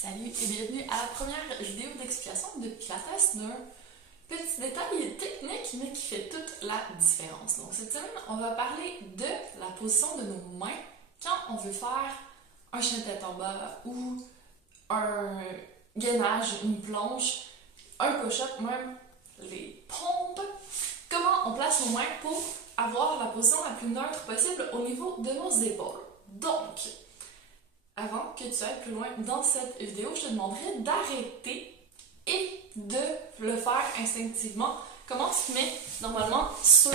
Salut et bienvenue à la première vidéo d'explication de Pilates d'un petit détail technique mais qui fait toute la différence. Donc cette semaine, on va parler de la position de nos mains quand on veut faire un chien de tête en bas ou un gainage, une planche, un push-up, même les pompes. Comment on place nos mains pour avoir la position la plus neutre possible au niveau de nos épaules. Donc, avant que tu ailles plus loin dans cette vidéo, je te demanderai d'arrêter et de le faire instinctivement. Comment tu te mets normalement sur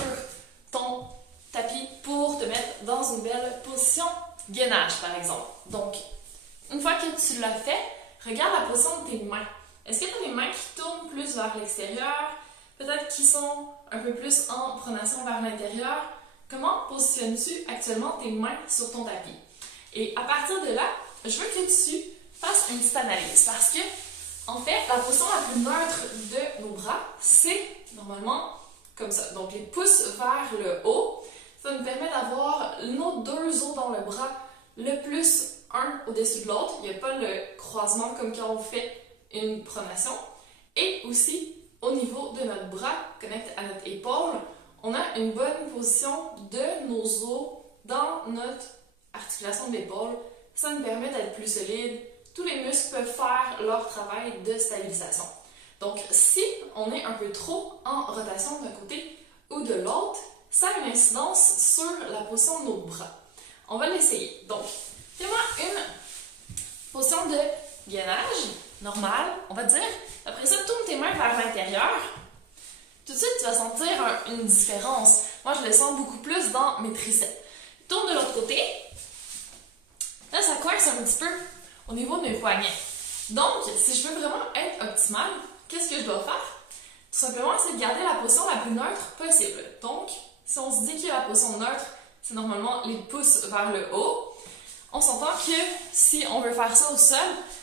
ton tapis pour te mettre dans une belle position gainage, par exemple. Donc, une fois que tu l'as fait, regarde la position de tes mains. Est-ce que tu as des mains qui tournent plus vers l'extérieur? Peut-être qui sont un peu plus en pronation vers l'intérieur? Comment positionnes-tu actuellement tes mains sur ton tapis? Et à partir de là, je veux que tu fasses une petite analyse parce que, en fait, la position la plus neutre de nos bras, c'est normalement comme ça. Donc, les pouces vers le haut, ça nous permet d'avoir nos deux os dans le bras, le plus un au-dessus de l'autre. Il n'y a pas le croisement comme quand on fait une pronation. Et aussi, au niveau de notre bras, connecté à notre épaule, on a une bonne position de nos os dans notre articulation de l'épaule. Ça nous permet d'être plus solide. Tous les muscles peuvent faire leur travail de stabilisation. Donc, si on est un peu trop en rotation d'un côté ou de l'autre, ça a une incidence sur la position de nos bras. On va l'essayer. Donc, fais-moi une position de gainage normale, on va dire. Après ça, tourne tes mains vers l'intérieur. Tout de suite, tu vas sentir une différence. Moi, je le sens beaucoup plus dans mes triceps. Tourne de l'autre côté. Là, ça coince un petit peu au niveau de mes poignets. Donc, si je veux vraiment être optimale, qu'est-ce que je dois faire? Tout simplement, c'est de garder la position la plus neutre possible. Donc, si on se dit que la position neutre, c'est normalement les pouces vers le haut, on s'entend que si on veut faire ça au sol,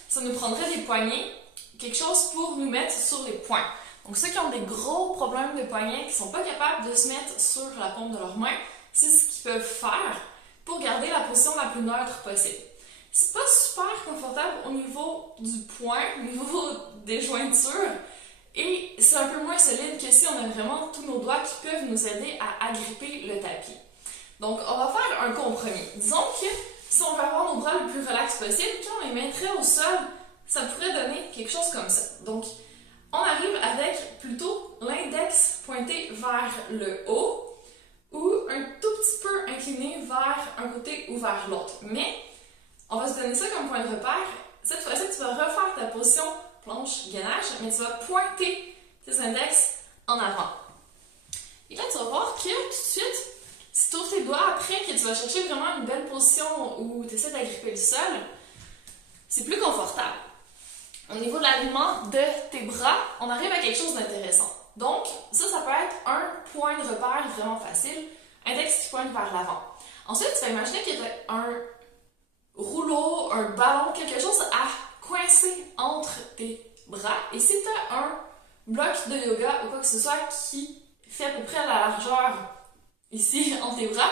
ça nous prendrait des poignets, quelque chose pour nous mettre sur les poings. Donc, ceux qui ont des gros problèmes de poignets, qui ne sont pas capables de se mettre sur la paume de leurs mains, c'est ce qu'ils peuvent faire pour garder la position la plus neutre possible. C'est pas super confortable au niveau du poing, au niveau des jointures, et c'est un peu moins solide que si on a vraiment tous nos doigts qui peuvent nous aider à agripper le tapis. Donc, on va faire un compromis. Disons que si on veut avoir nos bras le plus relax possible, quand on les mettrait au sol, ça pourrait donner quelque chose comme ça. Donc, on arrive avec plutôt l'index pointé vers le haut, ou un tout petit peu incliné vers un côté ou vers l'autre. Mais, on va se donner ça comme point de repère. Cette fois-ci, tu vas refaire ta position planche gainage, mais tu vas pointer tes index en avant. Et là, tu vas voir que tout de suite, si tu ouvres tes doigts après, que tu vas chercher vraiment une belle position où tu essaies d'agripper le sol, c'est plus confortable. Au niveau de l'alignement de tes bras, on arrive à quelque chose d'intéressant. Donc, ça peut être un point de repère vraiment facile, index qui pointe vers l'avant. Ensuite, tu vas imaginer que tu as un rouleau, un ballon, quelque chose à coincer entre tes bras. Et si tu as un bloc de yoga ou quoi que ce soit qui fait à peu près la largeur ici entre tes bras,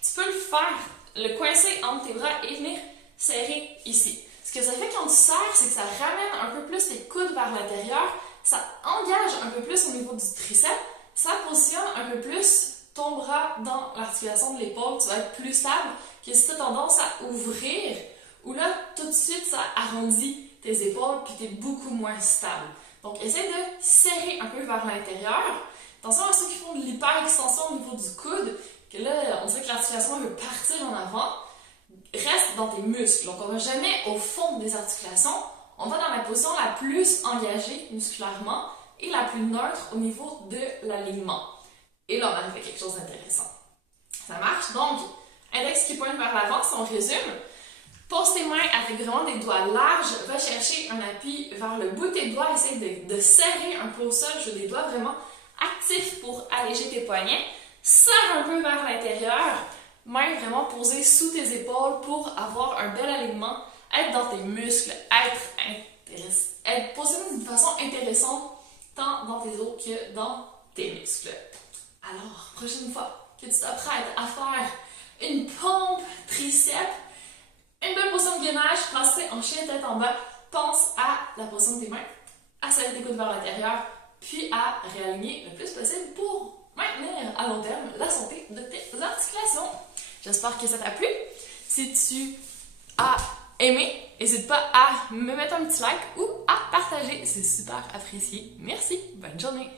tu peux le faire, le coincer entre tes bras et venir serrer ici. Ce que ça fait quand tu serres, c'est que ça ramène un peu plus tes coudes vers l'intérieur, ça engage un peu plus au niveau du triceps, ça positionne un peu plus ton bras dans l'articulation de l'épaule, tu vas être plus stable que si tu as tendance à ouvrir, où là, tout de suite, ça arrondit tes épaules puis tu es beaucoup moins stable. Donc, essaie de serrer un peu vers l'intérieur. Attention à ceux qui font de l'hyper-extension au niveau du coude, que là, on dirait que l'articulation veut partir en avant. Reste dans tes muscles. Donc, on ne va jamais au fond des articulations. On va dans la position la plus engagée musculairement et la plus neutre au niveau de l'alignement. Et là, on arrive à quelque chose d'intéressant. Ça marche? Donc, index qui pointe vers l'avant, si on résume. Pose tes mains avec vraiment des doigts larges. Va chercher un appui vers le bout de tes doigts. Essaye de serrer un peu au sol. Je veux des doigts vraiment actifs pour alléger tes poignets. Serre un peu vers l'intérieur. Mains vraiment posées sous tes épaules pour avoir un bel alignement. Être dans tes muscles. Être positionné d'une façon intéressante tant dans tes os que dans tes muscles. Alors, prochaine fois que tu t'apprêtes à faire une pompe triceps, une belle position de gainage placée en chien tête en bas, pense à la position de tes mains, à serrer tes coudes vers l'intérieur, puis à réaligner le plus possible pour maintenir à long terme la santé de tes articulations. J'espère que ça t'a plu. Si tu as aimé, n'hésite pas à me mettre un petit like ou à partager. C'est super apprécié. Merci. Bonne journée.